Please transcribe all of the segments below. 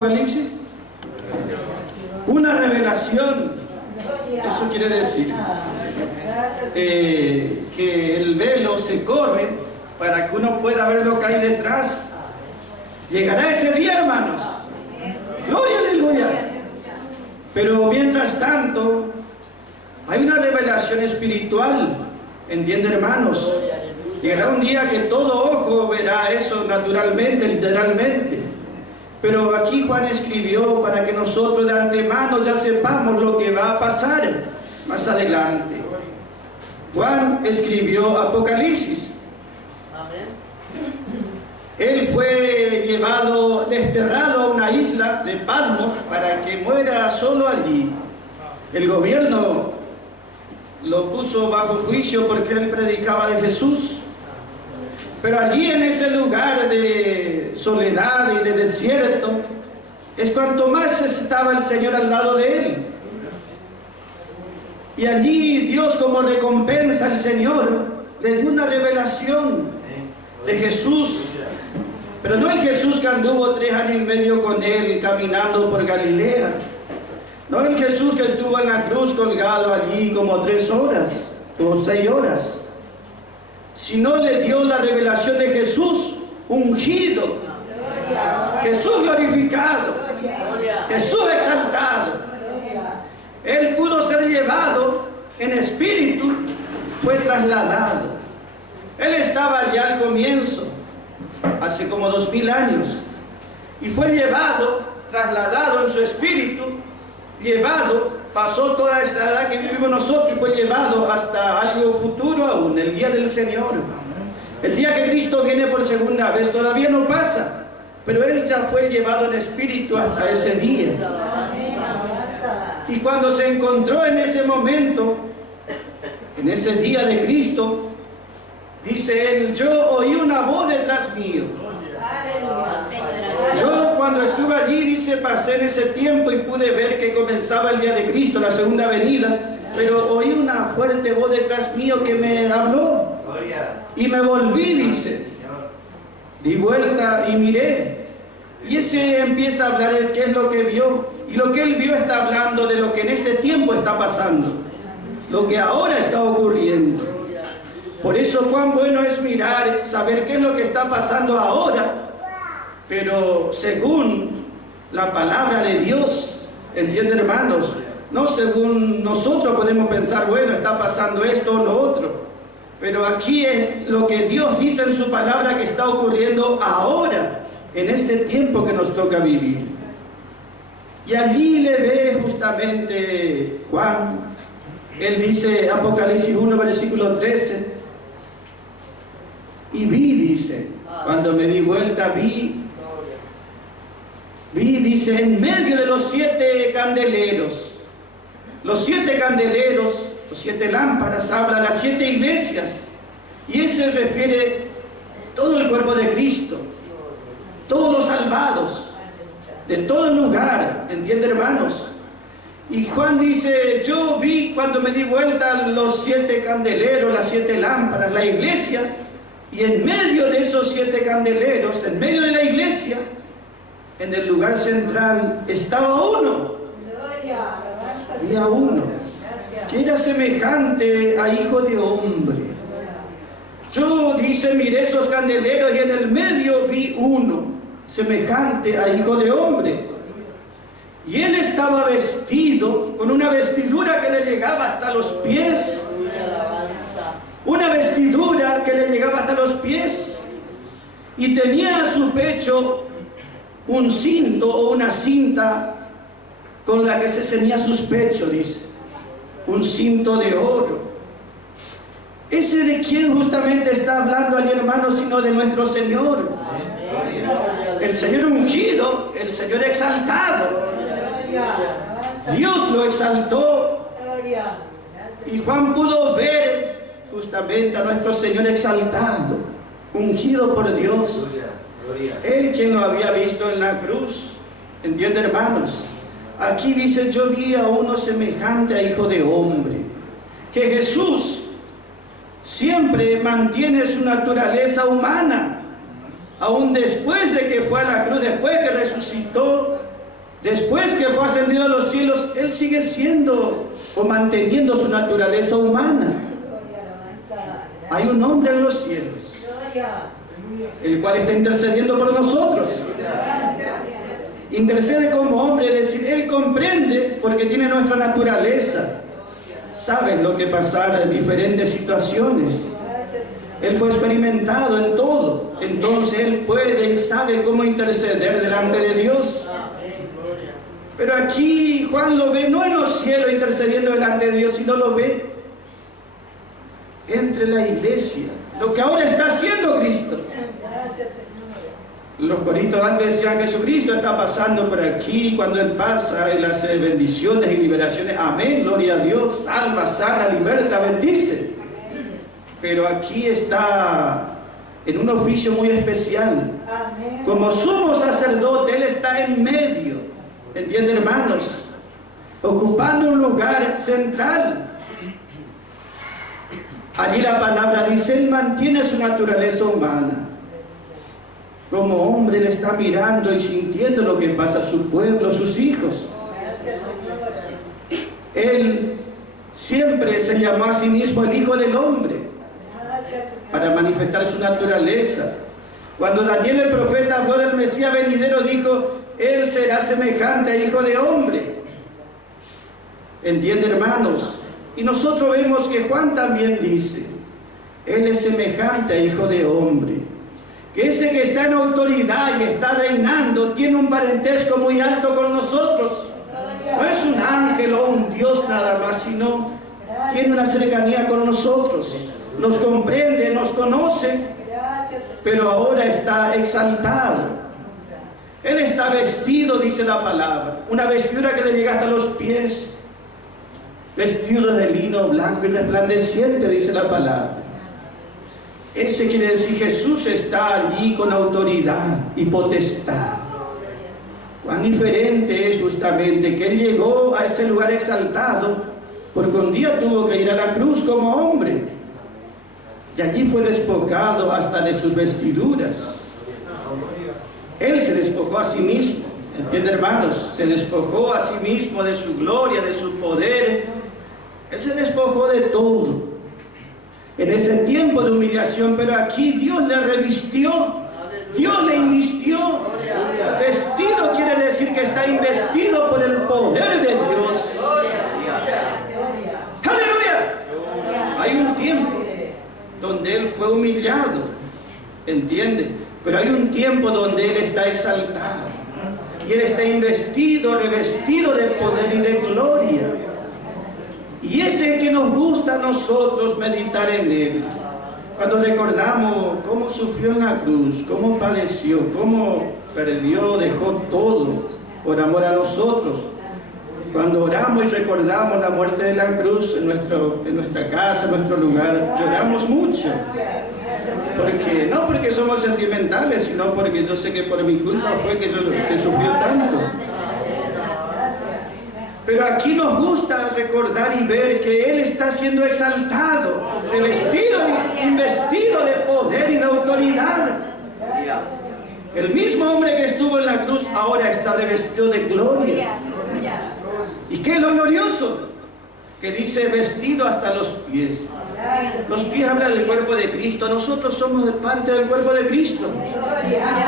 Apocalipsis? Una revelación. Eso quiere decir que el velo se corre para que uno pueda ver lo que hay detrás. Llegará ese día, hermanos. Gloria, aleluya. Pero mientras tanto, hay una revelación espiritual. ¿Entienden, hermanos? Llegará un día que todo ojo verá eso naturalmente, literalmente. Pero aquí Juan escribió para que nosotros de antemano ya sepamos lo que va a pasar más adelante. Juan escribió Apocalipsis. Él fue llevado, desterrado a una isla de Patmos para que muera solo allí. El gobierno lo puso bajo juicio porque él predicaba de Jesús. Pero allí en ese lugar de soledad y de desierto, es cuanto más estaba el Señor al lado de él. Y allí Dios, como recompensa al Señor, le dio una revelación de Jesús. Pero no el Jesús que anduvo 3 años y medio con él caminando por Galilea. No el Jesús que estuvo en la cruz colgado allí como 3 horas o 6 horas. Sino le dio la revelación de Jesús ungido, Jesús glorificado, Jesús exaltado. Él pudo ser llevado en espíritu, fue trasladado. Él estaba allá al comienzo, hace como 2000 años, y fue llevado, trasladado en su espíritu, llevado. Pasó toda esta edad que vivimos nosotros y fue llevado hasta algo futuro aún, el día del Señor. El día que Cristo viene por segunda vez todavía no pasa, pero Él ya fue llevado en espíritu hasta ese día. Y cuando se encontró en ese momento, en ese día de Cristo, dice Él: yo oí una voz detrás mío. Yo cuando estuve allí, dice, pasé en ese tiempo y pude ver que comenzaba el día de Cristo, la segunda venida, pero oí una fuerte voz detrás mío que me habló. Y me volví, dice. Di vuelta y miré. Y ese empieza a hablar el qué es lo que vio. Y lo que él vio está hablando de lo que en este tiempo está pasando. Lo que ahora está ocurriendo. Por eso cuán bueno es mirar, saber qué es lo que está pasando ahora, pero según la palabra de Dios. ¿Entienden, hermanos? No según nosotros podemos pensar, bueno, está pasando esto o lo otro. Pero aquí es lo que Dios dice en su palabra que está ocurriendo ahora, en este tiempo que nos toca vivir. Y allí le ve justamente Juan. Él dice, Apocalipsis 1, versículo 13. Y vi, dice, cuando me di vuelta, vi, dice, en medio de los 7 candeleros. Los 7 candeleros, los 7 lámparas, habla de las 7 iglesias. Y ese refiere todo el cuerpo de Cristo, todos los salvados, de todo lugar. ¿Entienden, hermanos? Y Juan dice, yo vi cuando me di vuelta los 7 candeleros, las 7 lámparas, la iglesia. Y en medio de esos 7 candeleros, en medio de la iglesia, en el lugar central, estaba uno. Había uno que era semejante a hijo de hombre. Yo, dice, miré esos candeleros y en el medio vi uno semejante a hijo de hombre. Y él estaba vestido con una vestidura que le llegaba hasta los pies. Una vestidura que le llegaba hasta los pies. Y tenía a su pecho un cinto o una cinta con la que se ceñía sus pechos, dice. Un cinto de oro. ¿Ese de quién justamente está hablando allí, hermano, sino de nuestro Señor? El Señor ungido, el Señor exaltado. Dios lo exaltó. Y Juan pudo ver justamente a nuestro Señor exaltado, ungido por Dios. Él quien lo había visto en la cruz. ¿Entienden, hermanos? Aquí dice, yo vi a uno semejante a hijo de hombre. Que Jesús siempre mantiene su naturaleza humana. Aún después de que fue a la cruz, después que resucitó, Después que fue ascendido a los cielos, Él sigue siendo o manteniendo su naturaleza humana. Hay un hombre en los cielos, el cual está intercediendo por nosotros. Intercede como hombre, es decir, Él comprende porque tiene nuestra naturaleza. Sabe lo que pasará en diferentes situaciones. Él fue experimentado en todo. Entonces Él puede y sabe cómo interceder delante de Dios. Pero aquí Juan lo ve no en los cielos intercediendo delante de Dios, sino lo ve entre la iglesia. Lo que ahora está haciendo Cristo. Los corintios antes decían: Jesucristo está pasando por aquí. Cuando Él pasa, Él hace bendiciones y liberaciones. Amén, gloria a Dios. Salva, sana, liberta, bendice. Pero aquí está en un oficio muy especial. Amén. Como sumo sacerdote, Él está en medio. ¿Entienden, hermanos? Ocupando un lugar central. Allí la palabra dice: Él mantiene su naturaleza humana. Como hombre, Él está mirando y sintiendo lo que pasa a su pueblo, a sus hijos. Él siempre se llamó a sí mismo el Hijo del Hombre, para manifestar su naturaleza. Cuando Daniel el profeta habló del Mesías venidero, dijo: Él será semejante a Hijo de Hombre. ¿Entiende, hermanos? Y nosotros vemos que Juan también dice: Él es semejante a Hijo de Hombre. Que ese que está en autoridad y está reinando tiene un parentesco muy alto con nosotros. No es un ángel o un Dios nada más, sino tiene una cercanía con nosotros. Nos comprende, nos conoce, pero ahora está exaltado. Él está vestido, dice la palabra, una vestidura que le llega hasta los pies, vestido de lino blanco y resplandeciente, dice la palabra. Ese quiere decir: Jesús está allí con autoridad y potestad. Cuán diferente es justamente que Él llegó a ese lugar exaltado, porque un día tuvo que ir a la cruz como hombre, y allí fue despojado hasta de sus vestiduras. Él se despojó a sí mismo. ¿Entienden, hermanos? Se despojó a sí mismo de su gloria, de su poder. Él se despojó de todo en ese tiempo de humillación, pero aquí Dios le revistió, Dios le invistió. Vestido quiere decir que está investido por el poder de Dios. ¡Aleluya! Hay un tiempo donde Él fue humillado, ¿entiende? Pero hay un tiempo donde Él está exaltado y Él está investido, revestido de poder y de gloria. Y es el que nos gusta a nosotros meditar en Él. Cuando recordamos cómo sufrió en la cruz, cómo padeció, cómo perdió, dejó todo por amor a nosotros. Cuando oramos y recordamos la muerte de la cruz en nuestra casa, en nuestro lugar, lloramos mucho. No porque somos sentimentales, sino porque yo sé que por mi culpa fue que sufrió tanto. Pero aquí nos gusta recordar y ver que Él está siendo exaltado, revestido y investido de poder y de autoridad. El mismo hombre que estuvo en la cruz ahora está revestido de gloria. ¿Y qué es lo glorioso? Que dice vestido hasta los pies. Los pies hablan del cuerpo de Cristo. Nosotros somos parte del cuerpo de Cristo.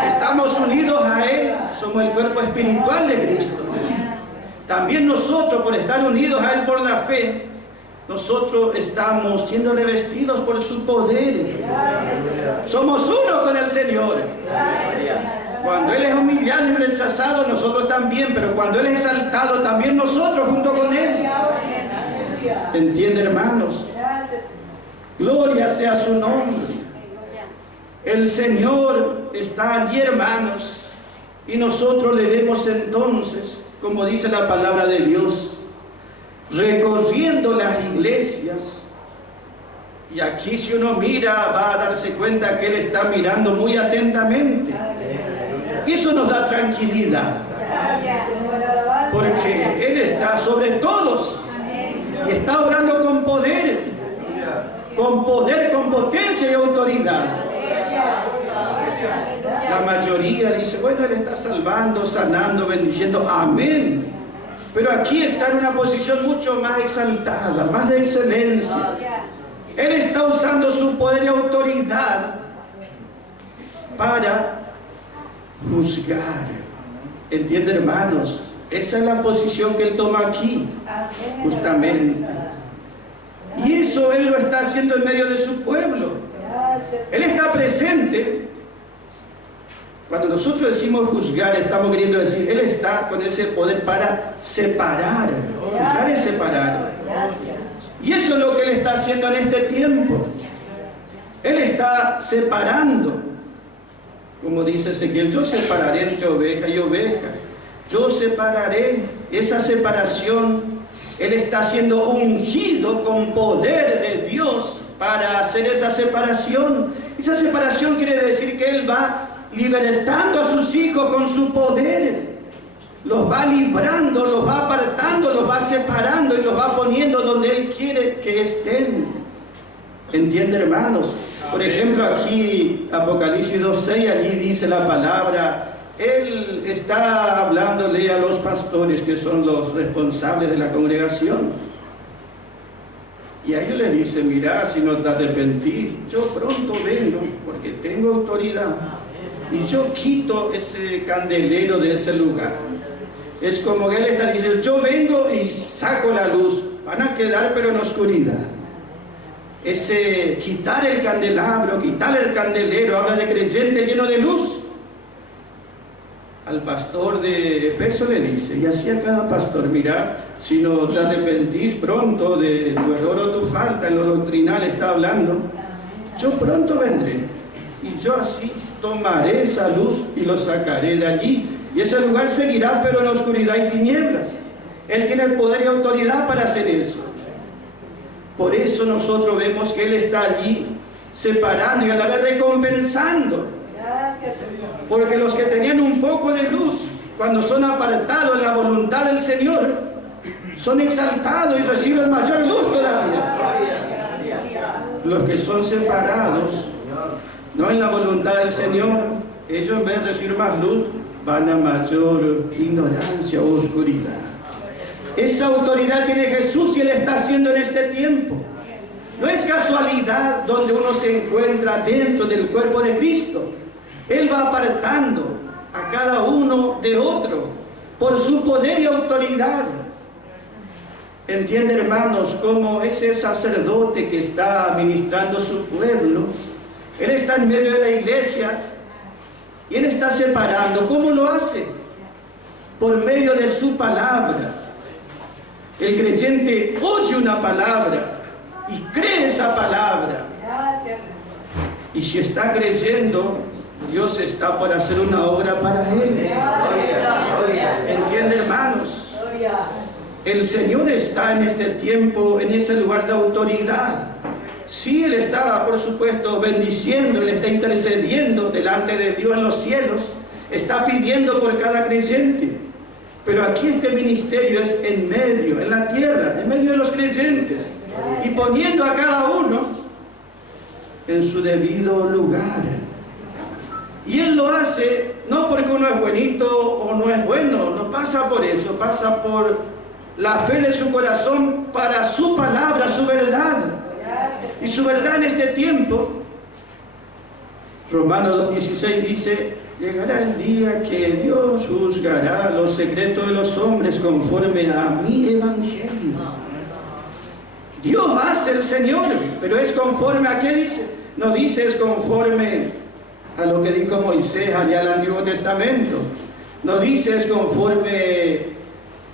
Estamos unidos a Él. Somos el cuerpo espiritual de Cristo. También nosotros, por estar unidos a Él por la fe, nosotros estamos siendo revestidos por su poder. Somos uno con el Señor. Cuando Él es humillado y rechazado, nosotros también, pero cuando Él es exaltado, también nosotros junto con Él. ¿Entiende, hermanos? Gloria sea su nombre. El Señor está allí, hermanos, y nosotros le vemos entonces, como dice la palabra de Dios, recorriendo las iglesias. Y aquí, si uno mira, va a darse cuenta que Él está mirando muy atentamente. Y eso nos da tranquilidad, porque Él está sobre todos y está obrando con poder, con potencia y autoridad. La mayoría dice, bueno, Él está salvando, sanando, bendiciendo. Amén. Pero aquí está en una posición mucho más exaltada, más de excelencia. Él está usando su poder y autoridad para juzgar. ¿Entienden, hermanos? Esa es la posición que Él toma aquí, justamente. Y eso Él lo está haciendo en medio de su pueblo. Él está presente. Cuando nosotros decimos juzgar, estamos queriendo decir, Él está con ese poder para separar. Juzgar es separar. Y eso es lo que Él está haciendo en este tiempo. Él está separando. Como dice Ezequiel, yo separaré entre oveja y oveja. Yo separaré. Esa separación, Él está siendo ungido con poder de Dios para hacer esa separación. Esa separación quiere decir que Él va libertando a sus hijos con su poder. Los va librando, los va apartando, los va separando y los va poniendo donde Él quiere que estén. ¿Entienden, hermanos? Por ejemplo, aquí Apocalipsis 2:6, allí dice la palabra, Él está hablándole a los pastores que son los responsables de la congregación. Y a ellos le dice, mira, si no te arrepentís, yo pronto vengo porque tengo autoridad. Y yo quito ese candelero de ese lugar. Es como que Él está diciendo, yo vengo y saco la luz. Van a quedar pero en oscuridad. Ese quitar el candelabro, quitar el candelero, habla de creyente lleno de luz. Al pastor de Efeso le dice, y así a cada pastor, mira, si no te arrepentís pronto de tu error o tu falta, en lo doctrinal está hablando, yo pronto vendré, y yo así tomaré esa luz y lo sacaré de allí, y ese lugar seguirá pero en oscuridad y tinieblas. Él tiene el poder y autoridad para hacer eso. Por eso nosotros vemos que Él está allí separando y a la vez recompensando. Gracias, Señor. Porque los que tenían un poco de luz, cuando son apartados en la voluntad del Señor, son exaltados y reciben mayor luz todavía. Los que son separados, no en la voluntad del Señor, ellos en vez de recibir más luz, van a mayor ignorancia o oscuridad. Esa autoridad tiene Jesús y Él está haciendo en este tiempo. No es casualidad donde uno se encuentra dentro del cuerpo de Cristo. Él va apartando a cada uno de otro por su poder y autoridad. ¿Entiende, hermanos, cómo ese sacerdote que está administrando su pueblo? Él está en medio de la iglesia y Él está separando. ¿Cómo lo hace? Por medio de su palabra. El creyente oye una palabra y cree esa palabra. Gracias. Y si está creyendo, Dios está por hacer una obra para él. ¿Entiende, hermanos? El Señor está en este tiempo, en ese lugar de autoridad. Sí, Él está, por supuesto, bendiciendo, Él está intercediendo delante de Dios en los cielos, está pidiendo por cada creyente. Pero aquí este ministerio es en medio, en la tierra, en medio de los creyentes, y poniendo a cada uno en su debido lugar. Y Él lo hace no porque uno es buenito o no es bueno, no pasa por eso, pasa por la fe de su corazón para su palabra, su verdad. Y su verdad en este tiempo, Romanos 2:16 dice, llegará el día que Dios juzgará los secretos de los hombres conforme a mi evangelio. Dios hace el Señor, pero es conforme a qué dice. No dice es conforme a lo que dijo Moisés allá en el Antiguo Testamento. No dice es conforme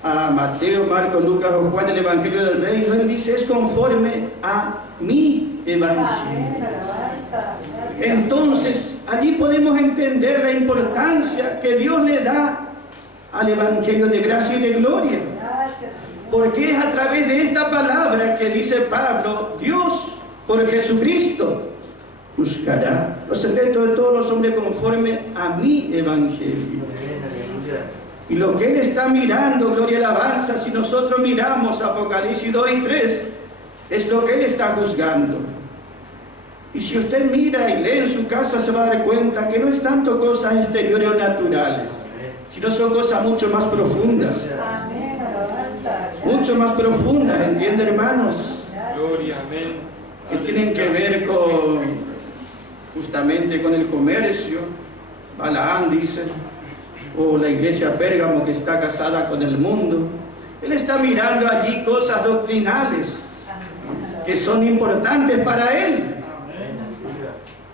a Mateo, Marcos, Lucas o Juan el Evangelio del Reino. Él dice es conforme a mi evangelio. Entonces, allí podemos entender la importancia que Dios le da al Evangelio de gracia y de gloria. Porque es a través de esta palabra que dice Pablo, Dios, por Jesucristo, juzgará los secretos de todos los hombres conforme a mi Evangelio. Y lo que Él está mirando, gloria y alabanza, si nosotros miramos Apocalipsis 2 y 3, es lo que Él está juzgando. Y si usted mira y lee en su casa, se va a dar cuenta que no es tanto cosas exteriores o naturales, sino son cosas mucho más profundas. Amén, alabanza. Mucho más profundas, ¿entiende, hermanos? Gloria, amén. Que tienen que ver justamente con el comercio. Balaam dice, o la iglesia Pérgamo que está casada con el mundo. Él está mirando allí cosas doctrinales que son importantes para él.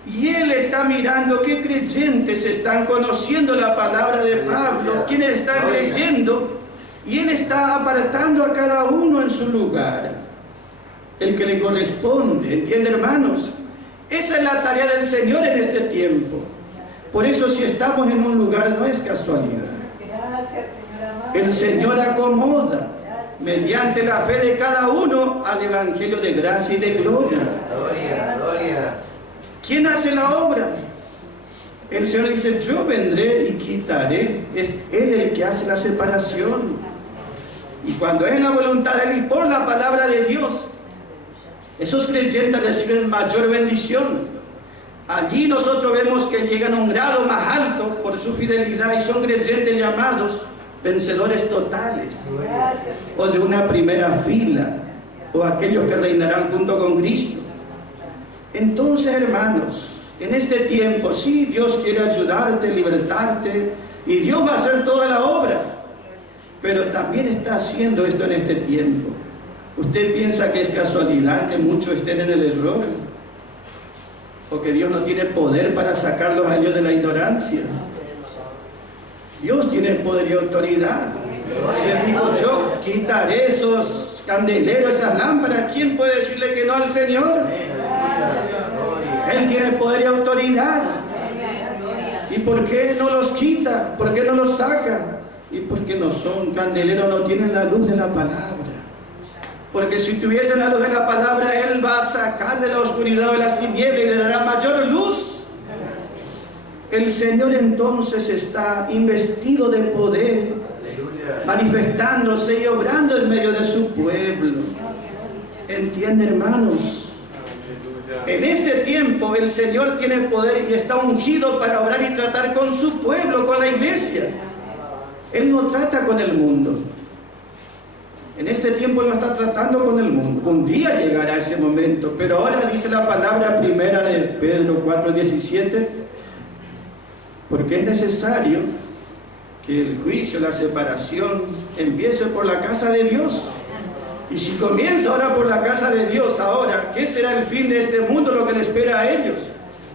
Y él está mirando qué creyentes están conociendo la palabra de Pablo, quienes están creyendo, y él está apartando a cada uno en su lugar, el que le corresponde. ¿Entiende, hermanos? Esa es la tarea del Señor en este tiempo. Por eso, si estamos en un lugar, no es casualidad. Gracias, Señor amado. El Señor acomoda mediante la fe de cada uno al evangelio de gracia y de gloria. Gloria, gloria. ¿Quién hace la obra? El Señor dice, yo vendré y quitaré. Es Él el que hace la separación. Y cuando es la voluntad de Él y por la palabra de Dios, esos creyentes reciben mayor bendición. Allí nosotros vemos que llegan a un grado más alto por su fidelidad y son creyentes llamados vencedores totales, Gracias, o de una primera fila, o aquellos que reinarán junto con Cristo. Entonces, hermanos, en este tiempo, sí, Dios quiere ayudarte, libertarte, y Dios va a hacer toda la obra, pero también está haciendo esto en este tiempo. ¿Usted piensa que es casualidad que muchos estén en el error? ¿O que Dios no tiene poder para sacarlos a ellos de la ignorancia? Dios tiene poder y autoridad. Si Él dijo, yo quitaré esos candeleros, esas lámparas, ¿quién puede decirle que no al Señor? Él tiene poder y autoridad. ¿Y por qué no los quita? ¿Por qué no los saca? Y porque no son candeleros, no tienen la luz de la palabra. Porque si tuviesen la luz de la palabra, Él va a sacar de la oscuridad de las tinieblas y le dará mayor luz. El Señor entonces está investido de poder, manifestándose y obrando en medio de su pueblo. ¿Entiende, hermanos? En este tiempo el Señor tiene poder y está ungido para obrar y tratar con su pueblo, con la iglesia. Él no trata con el mundo. En este tiempo Él no está tratando con el mundo. Un día llegará ese momento, pero ahora dice la palabra primera de Pedro 4:17, porque es necesario que el juicio, la separación, empiece por la casa de Dios. Y si comienza ahora por la casa de Dios, ahora, ¿qué será el fin de este mundo, lo que le espera a ellos?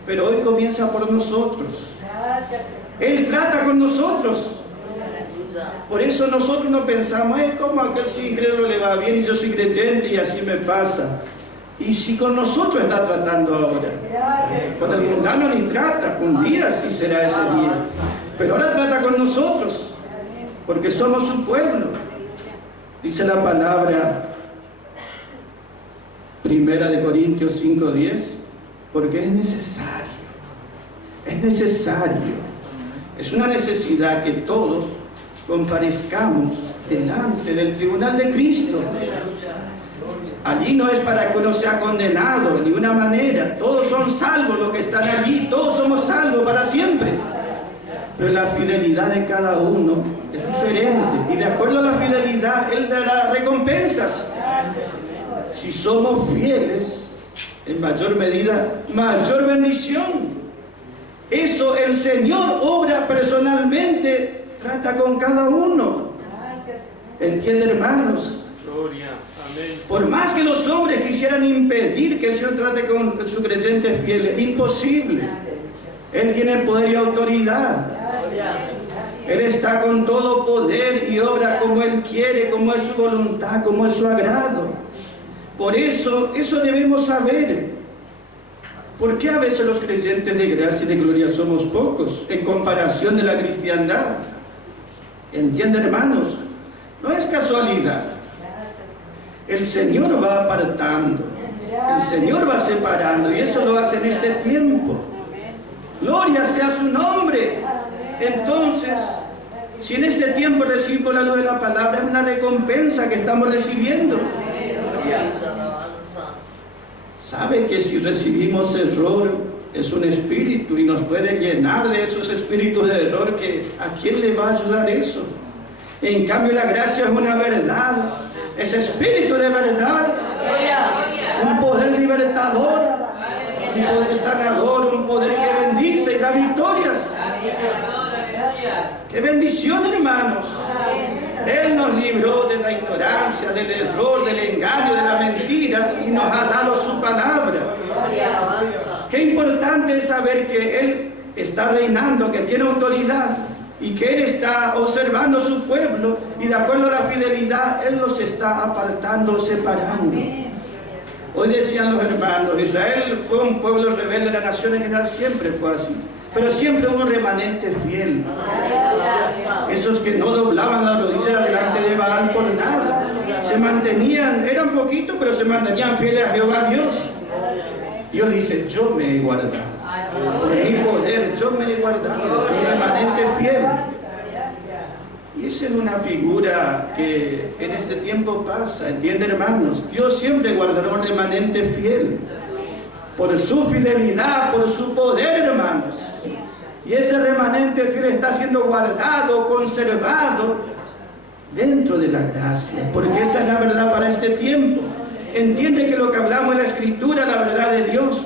Pero hoy comienza por nosotros. Gracias, Él trata con nosotros. Por eso nosotros no pensamos, como aquel sí incrédulo le va bien y yo soy creyente y así me pasa. Y si con nosotros está tratando ahora. Gracias. Con el mundano ni trata, un día sí será ese día. Pero ahora trata con nosotros, porque somos su pueblo. Dice la palabra, primera de Corintios 5:10, porque es necesario, es una necesidad que todos comparezcamos delante del tribunal de Cristo. Allí no es para que uno sea condenado de ninguna manera. Todos son salvos los que están allí. Todos somos salvos para siempre. Pero la fidelidad de cada uno es diferente. Y de acuerdo a la fidelidad, Él dará recompensas. Si somos fieles, en mayor medida, mayor bendición. Eso el Señor obra personalmente, trata con cada uno. ¿Entienden, hermanos? Gloria, amén. Por más que los hombres quisieran impedir que el Señor trate con su creyente fiel, imposible. Él tiene poder y autoridad. Él está con todo poder y obra como Él quiere, como es su voluntad, como es su agrado. Por eso debemos saber. ¿Por qué a veces los creyentes de gracia y de gloria somos pocos en comparación de la cristiandad? ¿Entienden, hermanos? No es casualidad. El Señor va apartando, el Señor va separando, y eso lo hace en este tiempo. Gloria sea su nombre. Entonces, si en este tiempo recibimos la luz de la palabra, es una recompensa que estamos recibiendo. sabe que si recibimos error, es un espíritu y nos puede llenar de esos espíritus de error, que ¿a quién le va a ayudar eso? En cambio, la gracia es una verdad, es espíritu de verdad, un poder libertador, un poder sanador, un poder que bendice y da victorias. ¡Qué bendición, hermanos! Él nos libró de la ignorancia, del error, del engaño, de la mentira, y nos ha dado su palabra. Qué importante es saber que Él está reinando, que tiene autoridad, y que Él está observando a su pueblo, y de acuerdo a la fidelidad, Él los está apartando, separando. Hoy decían los hermanos, Israel fue un pueblo rebelde, la nación en general siempre fue así, pero siempre hubo un remanente fiel. Esos que no doblaban la rodilla delante de Baal por nada, se mantenían, eran poquitos, pero se mantenían fieles a Jehová Dios. Dios dice, yo me he guardado, por mi poder, yo me he guardado, un remanente fiel. Y esa es una figura que en este tiempo pasa, ¿entiende, hermanos? Dios siempre guardará un remanente fiel, por su fidelidad, por su poder, hermanos. Y ese remanente fiel está siendo guardado, conservado dentro de la gracia, porque esa es la verdad para este tiempo. Entiende que lo que hablamos en la Escritura, la verdad de Dios.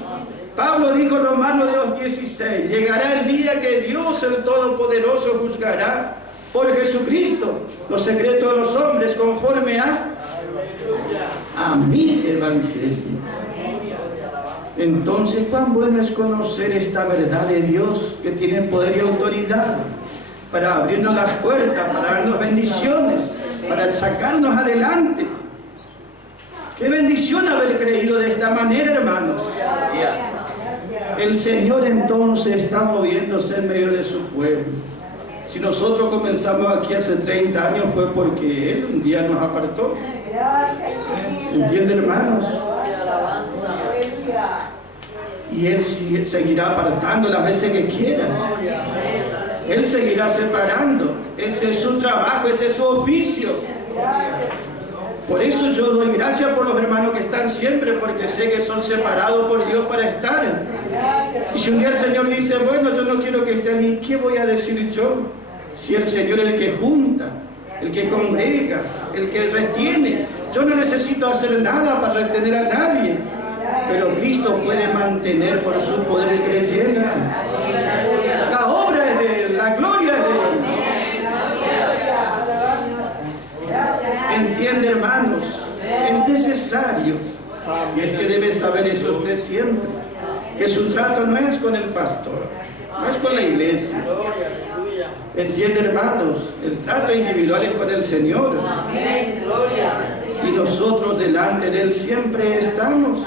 Pablo dijo en Romanos 2:16, llegará el día que Dios el Todopoderoso juzgará por Jesucristo los secretos de los hombres conforme a mi evangelio. Entonces, cuán bueno es conocer esta verdad de Dios, que tiene poder y autoridad para abrirnos las puertas, para darnos bendiciones, para sacarnos adelante. Qué bendición haber creído de esta manera, hermanos. El Señor entonces está moviéndose en medio de su pueblo. Si nosotros comenzamos aquí hace 30 años fue porque Él un día nos apartó. ¿Entiende, hermanos? Y Él seguirá apartando las veces que quiera. Él seguirá separando. Ese es su trabajo, ese es su oficio. Por eso yo doy gracias por los hermanos que están siempre, porque sé que son separados por Dios para estar. Y si un día el Señor dice, bueno, yo no quiero que estén ahí, ¿qué voy a decir yo? Si el Señor es el que junta, el que congrega, el que retiene. Yo no necesito hacer nada para retener a nadie, pero Cristo puede mantener por su poder el creyente. La obra es de Él, la gloria es de Él. Entiende, hermanos, es necesario, y el que debe saber eso usted siempre, que su trato no es con el pastor, no es con la iglesia. Entiende, hermanos, el trato individual es con el Señor. Y nosotros delante de Él siempre estamos.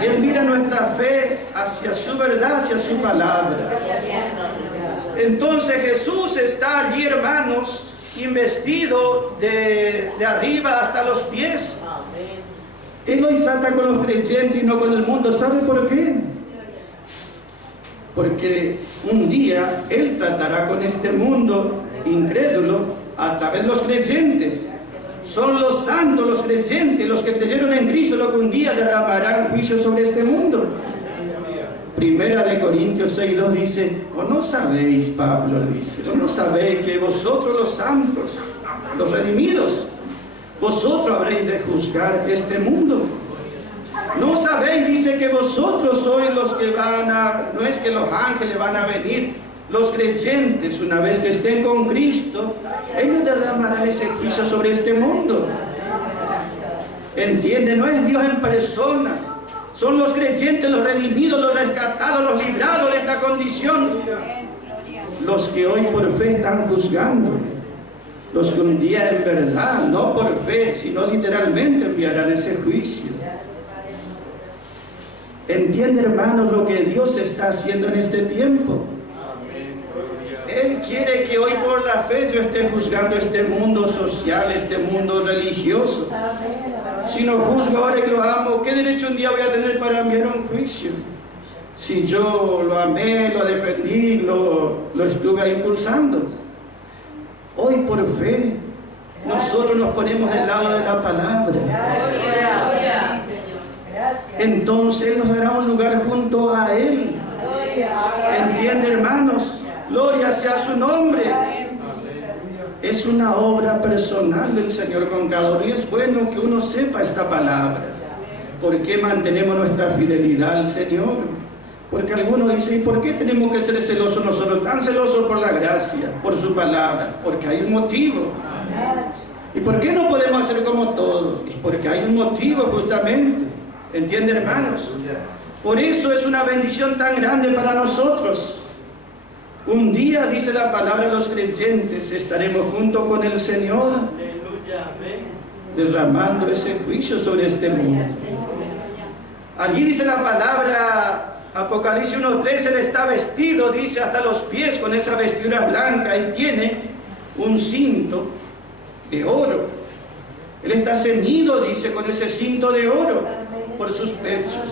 Y Él mira nuestra fe hacia su verdad, hacia su palabra. Entonces Jesús está allí, hermanos, investido de arriba hasta los pies. Él hoy trata con los creyentes y no con el mundo. ¿Sabe por qué? Porque un día Él tratará con este mundo incrédulo a través de los creyentes. Son los santos, los creyentes, los que creyeron en Cristo, los que un día derramarán juicio sobre este mundo. Primera de Corintios 6:2 dice, ¿o no sabéis, Pablo dice, o no sabéis que vosotros los santos, los redimidos, vosotros habréis de juzgar este mundo? No sabéis, dice, que vosotros sois los que van a, no es que los ángeles van a venir, los creyentes, una vez que estén con Cristo, ellos derramarán ese juicio sobre este mundo. ¿Entiende? No es Dios en persona. Son los creyentes, los redimidos, los rescatados, los librados de esta condición, los que hoy por fe están juzgando, los que un día en verdad, no por fe, sino literalmente enviarán ese juicio. ¿Entiende, hermanos, lo que Dios está haciendo en este tiempo? Él quiere que hoy por la fe yo esté juzgando este mundo social, este mundo religioso. Si no juzgo ahora y lo amo, ¿qué derecho un día voy a tener para enviar un juicio? Si yo lo amé, lo defendí, lo estuve impulsando. Hoy por fe, nosotros nos ponemos del lado de la palabra. entonces Él nos dará un lugar junto a Él. ¿Entiende, hermanos? Gloria sea su nombre. Es una obra personal del Señor con cada uno, y es bueno que uno sepa esta palabra. ¿Por qué mantenemos nuestra fidelidad al Señor? Porque algunos dicen, ¿y por qué tenemos que ser celosos nosotros? Tan celosos por la gracia, por su palabra. Porque hay un motivo. ¿Y por qué no podemos hacer como todos? Es porque hay un motivo justamente. ¿Entiende, hermanos? Por eso es una bendición tan grande para nosotros. Un día, dice la palabra de los creyentes, estaremos junto con el Señor, derramando ese juicio sobre este mundo. Allí dice la palabra, Apocalipsis 1:3, Él está vestido, dice, hasta los pies con esa vestidura blanca, y tiene un cinto de oro. Él está ceñido, dice, con ese cinto de oro por sus pechos.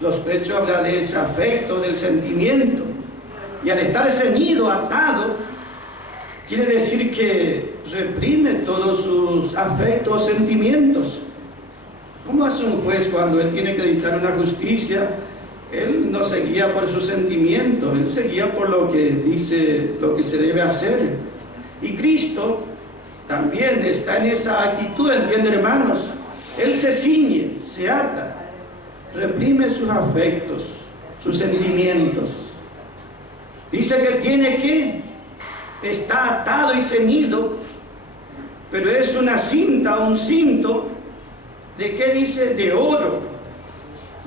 Los pechos hablan de ese afecto, del sentimiento. Y al estar ceñido, atado, quiere decir que reprime todos sus afectos, sentimientos. ¿Cómo hace un juez cuando él tiene que dictar una justicia? Él no se guía por sus sentimientos, él se guía por lo que dice, lo que se debe hacer. Y Cristo también está en esa actitud, ¿entienden, hermanos? Él se ciñe, se ata, reprime sus afectos, sus sentimientos. Dice que tiene que, está atado y ceñido, pero es una cinta, un cinto, ¿de qué dice? De oro.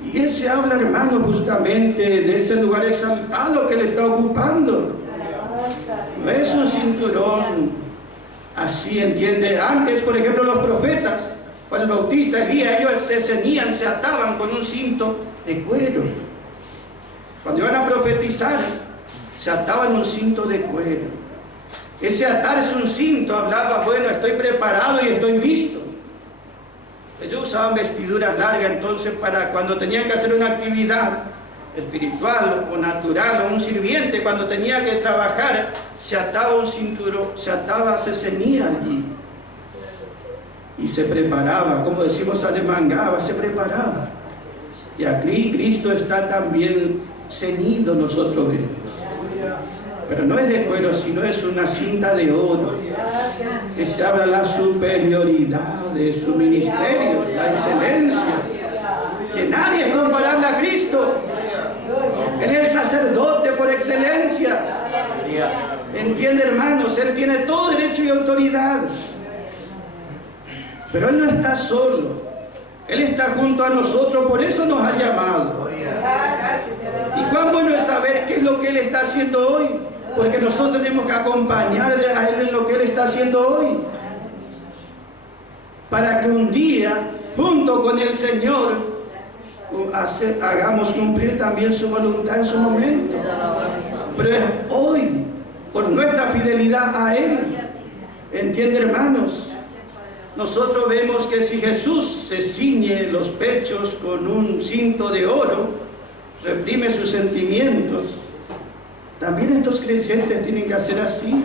Y ese habla, hermano, justamente de ese lugar exaltado que le está ocupando. No es un cinturón así, ¿entiende? Antes, por ejemplo, los profetas, Juan el Bautista, Elías, ellos se ceñían, se ataban con un cinto de cuero. Cuando iban a profetizar, se ataban un cinto de cuero. Ese atarse un cinto hablaba, bueno, estoy preparado y estoy listo. Ellos usaban vestiduras largas, entonces, para cuando tenían que hacer una actividad espiritual o natural, o un sirviente, cuando tenía que trabajar, se ataba un cinturón, se ceñía allí. Y se preparaba, como decimos, alemangaba, se preparaba. Y aquí Cristo está también ceñido, nosotros vemos. Pero no es de cuero, sino es una cinta de oro, que se habla la superioridad de su ministerio, la excelencia, que nadie es comparable a Cristo. Él es el sacerdote por excelencia. ¿Entiende, hermanos? Él tiene todo derecho y autoridad. Pero Él no está solo. Él está junto a nosotros, por eso nos ha llamado. Y cuán bueno es saber qué es lo que Él está haciendo hoy, porque nosotros tenemos que acompañarle a Él en lo que Él está haciendo hoy, para que un día, junto con el Señor, hagamos cumplir también su voluntad en su momento. Pero es hoy, por nuestra fidelidad a Él. ¿Entiende, hermanos? Nosotros vemos que si Jesús se ciñe los pechos con un cinto de oro, reprime sus sentimientos, también estos creyentes tienen que hacer así,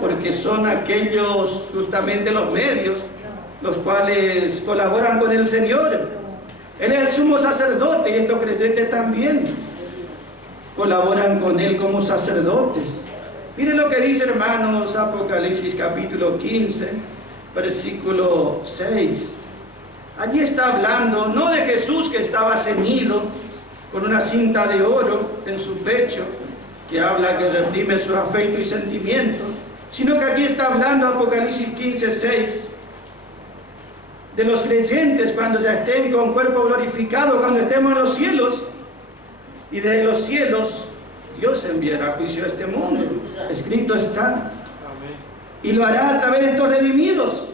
porque son aquellos, justamente los medios, los cuales colaboran con el Señor. Él es el sumo sacerdote y estos creyentes también colaboran con Él como sacerdotes. Miren lo que dice, hermanos, Apocalipsis capítulo 15, versículo 6. Allí está hablando no de Jesús que estaba ceñido con una cinta de oro en su pecho, que habla que reprime su afecto y sentimiento, sino que aquí está hablando Apocalipsis 15, 6, de los creyentes cuando ya estén con cuerpo glorificado, cuando estemos en los cielos, y de los cielos Dios enviará juicio a este mundo. Escrito está. Y lo hará a través de estos redimidos,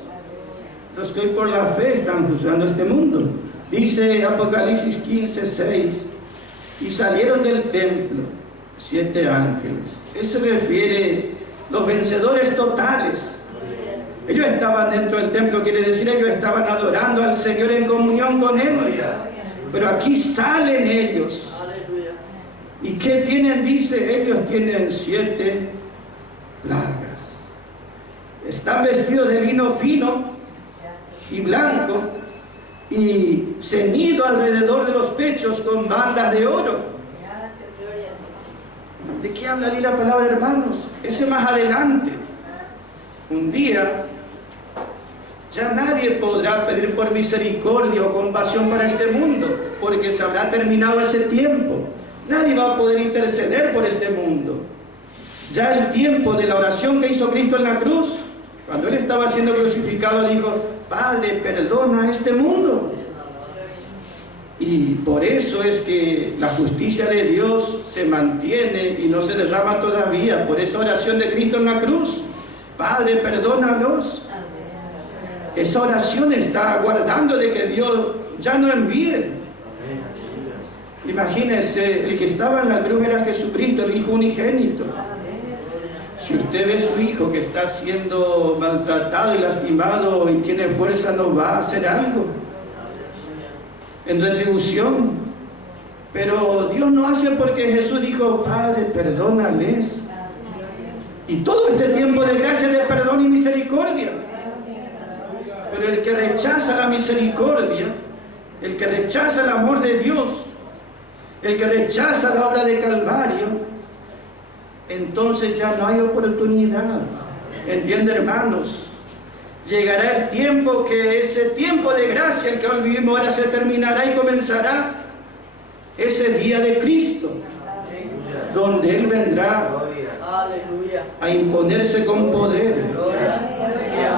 los que hoy por la fe están juzgando este mundo. Dice Apocalipsis 15, 6, y salieron del templo 7 ángeles. Eso se refiere a los vencedores totales. Ellos estaban dentro del templo, quiere decir, ellos estaban adorando al Señor en comunión con Él. Pero aquí salen ellos. ¿Y qué tienen? Dice, ellos tienen 7 plagas. Están vestidos de lino fino y blanco, y y ceñido alrededor de los pechos con bandas de oro. Gracias, Señor. ¿De qué habla ahí la palabra, hermanos? Ese más adelante. Un día ya nadie podrá pedir por misericordia o compasión para este mundo, porque se habrá terminado ese tiempo. Nadie va a poder interceder por este mundo. Ya el tiempo de la oración que hizo Cristo en la cruz, cuando Él estaba siendo crucificado, dijo: Padre, perdona a este mundo. Y por eso es que la justicia de Dios se mantiene y no se derrama todavía, por esa oración de Cristo en la cruz. Padre, perdónalos. Esa oración está aguardando de que Dios ya no envíe. Imagínense, el que estaba en la cruz era Jesucristo, el Hijo unigénito. Si usted ve a su hijo que está siendo maltratado y lastimado y tiene fuerza, ¿no va a hacer algo en retribución? Pero Dios no hace, porque Jesús dijo: Padre, perdónales. Y todo este tiempo de gracia, de perdón y misericordia. Pero el que rechaza la misericordia, el que rechaza el amor de Dios, el que rechaza la obra de Calvario, entonces ya no hay oportunidad. ¿Entiende, hermanos? Llegará el tiempo que ese tiempo de gracia, el que hoy vivimos ahora, se terminará y comenzará ese día de Cristo, donde Él vendrá a imponerse con poder.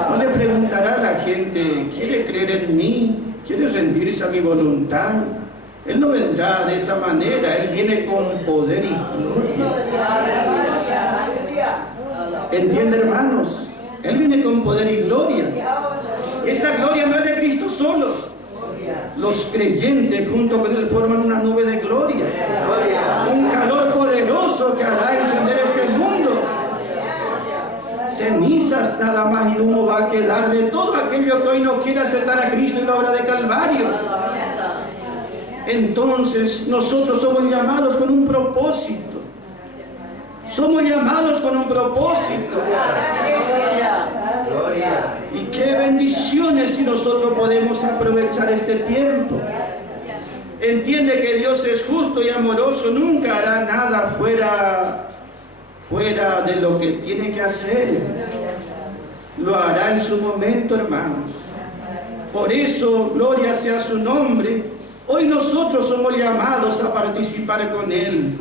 No le preguntará a la gente: ¿quiere creer en mí? ¿Quiere rendirse a mi voluntad? Él no vendrá de esa manera. Él viene con poder y gloria. ¿Entiende, hermanos? Él viene con poder y gloria. Esa gloria no es de Cristo solo. Los creyentes junto con Él forman una nube de gloria, un calor poderoso que hará encender este mundo. Cenizas nada más y humo va a quedar de todo aquello que hoy no quiere aceptar a Cristo en la obra de Calvario. Entonces nosotros somos llamados con un propósito. Somos llamados con un propósito. Y qué bendiciones si nosotros podemos aprovechar este tiempo. Entiende que Dios es justo y amoroso, nunca hará nada fuera de lo que tiene que hacer. Lo hará en su momento, hermanos. Por eso, gloria sea su nombre. Hoy nosotros somos llamados a participar con Él.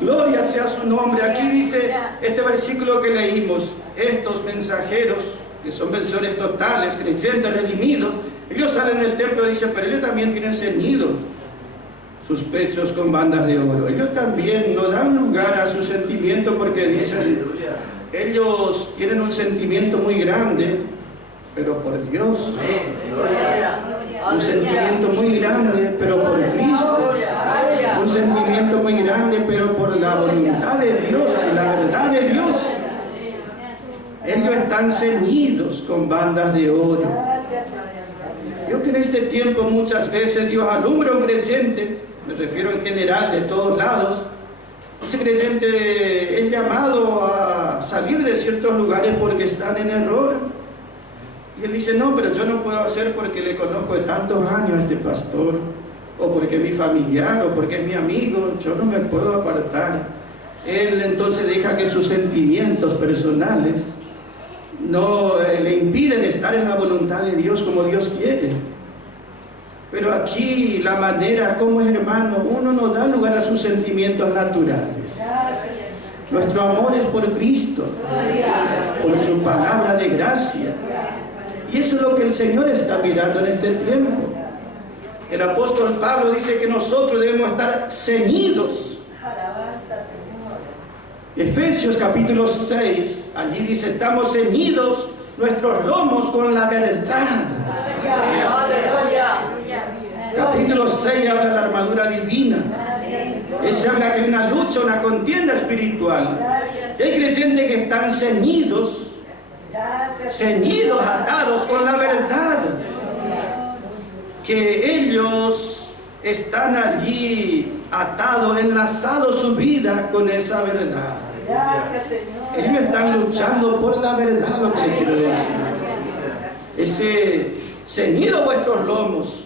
Gloria sea su nombre. Aquí dice este versículo que leímos: estos mensajeros, que son vencedores totales, creyentes, redimidos, ellos salen del templo y dicen: pero ellos también tienen ceñido sus pechos con bandas de oro. Ellos también no dan lugar a su sentimiento, porque dicen: ellos tienen un sentimiento muy grande, pero por Dios. Un sentimiento muy grande, pero por Cristo. Un sentimiento muy grande, pero por la voluntad de Dios y la verdad de Dios. Ellos están ceñidos con bandas de oro. Yo creo que en este tiempo muchas veces Dios alumbra a un creyente, me refiero en general de todos lados. Ese creyente es llamado a salir de ciertos lugares porque están en error. Y él dice: no, pero yo no puedo hacer porque le conozco de tantos años a este pastor, o porque es mi familiar, o porque es mi amigo. Yo no me puedo apartar. Él entonces deja que sus sentimientos personales no le impiden estar en la voluntad de Dios como Dios quiere. Pero aquí la manera como es, hermano, uno no da lugar a sus sentimientos naturales. Nuestro amor es por Cristo, por su palabra de gracia. Y eso es lo que el Señor está mirando en este tiempo. El apóstol Pablo dice que nosotros debemos estar ceñidos. Efesios capítulo 6, allí dice: estamos ceñidos nuestros lomos con la verdad. Capítulo 6 habla de la armadura divina. Ese habla que hay una lucha, una contienda espiritual. Y hay creyentes que están ceñidos, atados con la verdad. Que ellos están allí atados, enlazados su vida con esa verdad. Ellos están luchando por la verdad, lo que les quiero decir. ceñidos vuestros lomos.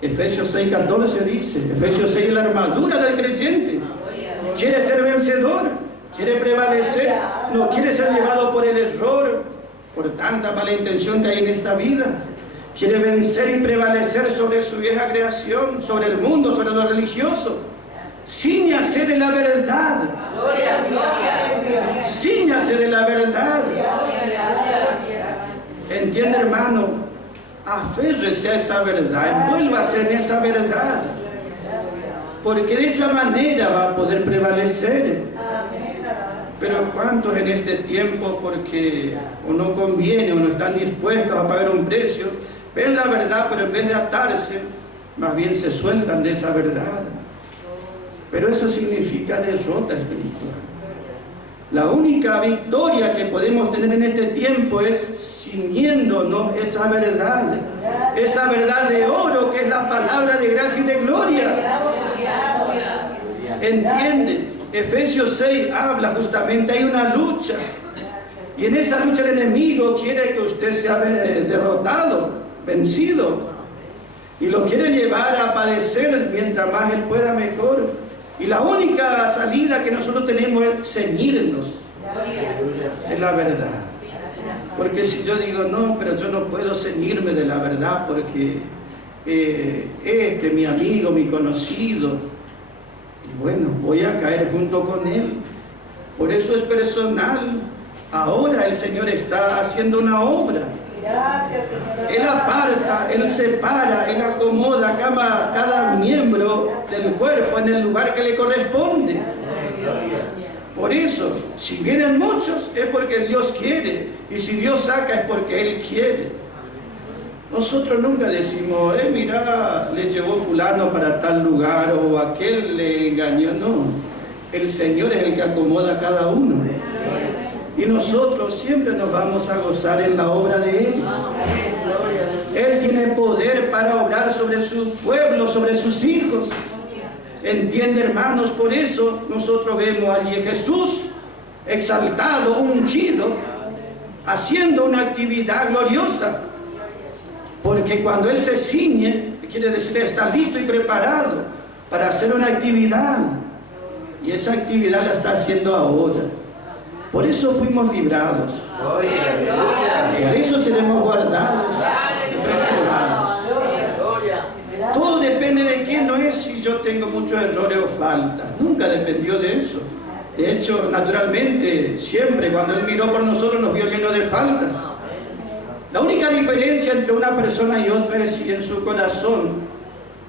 Efesios 6:14 dice, Efesios 6 es la armadura del creyente. Quiere ser vencedor, quiere prevalecer, no quiere ser llevado por el error, por tanta mala intención que hay en esta vida. Quiere vencer y prevalecer sobre su vieja creación, sobre el mundo, sobre lo religioso. Cíñase de la verdad. Cíñase de la verdad. ¿Entiende, hermano? Aférrese a esa verdad, envuélvase en esa verdad. Porque de esa manera va a poder prevalecer. Pero ¿cuántos en este tiempo, porque o no conviene o no están dispuestos a pagar un precio, ven la verdad, pero en vez de atarse, más bien se sueltan de esa verdad? Pero eso significa derrota espiritual. La única victoria que podemos tener en este tiempo es ciñéndonos esa verdad de oro que es la palabra de gracia y de gloria. ¿Entiende? Efesios 6 habla justamente, hay una lucha. Y en esa lucha el enemigo quiere que usted sea derrotado, vencido. Y lo quiere llevar a padecer mientras más él pueda mejor. Y la única salida que nosotros tenemos es ceñirnos de la verdad. Porque si yo digo, no, pero yo no puedo ceñirme de la verdad porque mi amigo, mi conocido, y bueno, voy a caer junto con él. Por eso es personal. Ahora el Señor está haciendo una obra. Gracias, Señor. Él aparta, Él separa, Él acomoda cada miembro del cuerpo en el lugar que le corresponde. Por eso, si vienen muchos es porque Dios quiere, y si Dios saca es porque Él quiere. Nosotros nunca decimos, mira, le llevó fulano para tal lugar o aquel le engañó. No, el Señor es el que acomoda a cada uno. Y nosotros siempre nos vamos a gozar en la obra de Él. Él tiene poder para obrar sobre su pueblo, sobre sus hijos. ¿Entiende, hermanos? Por eso nosotros vemos allí a Jesús exaltado, ungido, haciendo una actividad gloriosa. Porque cuando Él se ciñe, quiere decir está listo y preparado para hacer una actividad. Y esa actividad la está haciendo ahora. Por eso fuimos librados. Por eso seremos guardados y preservados. Todo depende de quién, no es si yo tengo muchos errores o faltas. Nunca dependió de eso. De hecho, naturalmente, siempre cuando Él miró por nosotros nos vio llenos de faltas. La única diferencia entre una persona y otra es si en su corazón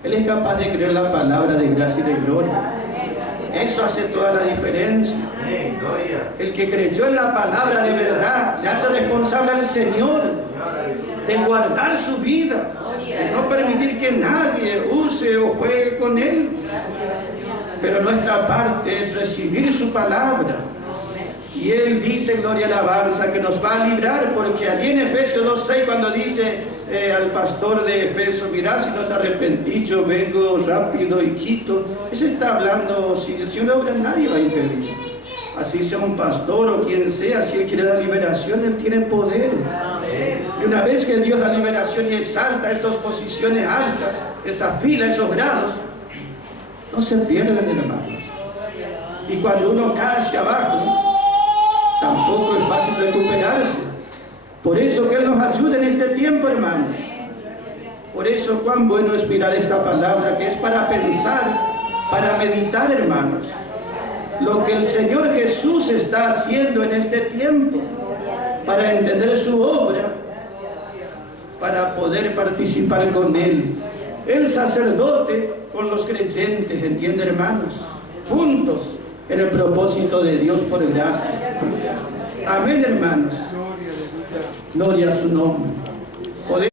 Él es capaz de creer la palabra de gracia y de gloria. Eso hace toda la diferencia. El que creyó en la palabra de verdad le hace responsable al Señor de guardar su vida, de no permitir que nadie use o juegue con Él. Pero nuestra parte es recibir su palabra. Y Él dice, gloria y alabanza, que nos va a librar, porque allí en Efesios 2:6, cuando dice al pastor de Efesios, mirá, si no te arrepentís, yo vengo rápido y quito. Ese está hablando, si el Señor obra, nadie va a impedir. Así sea un pastor o quien sea, si Él quiere la liberación, Él tiene poder. Y una vez que Dios da liberación y exalta esas posiciones altas, esa fila, esos grados, no se pierden, hermanos. Y cuando uno cae hacia abajo, tampoco es fácil recuperarse. Por eso que Él nos ayude en este tiempo, hermanos. Por eso cuán bueno es mirar esta palabra, que es para pensar, para meditar, hermanos. Lo que el Señor Jesús está haciendo en este tiempo, para entender su obra, para poder participar con Él. El sacerdote con los creyentes, ¿entiende, hermanos? Juntos en el propósito de Dios por gracia. Amén, hermanos. Gloria a su nombre.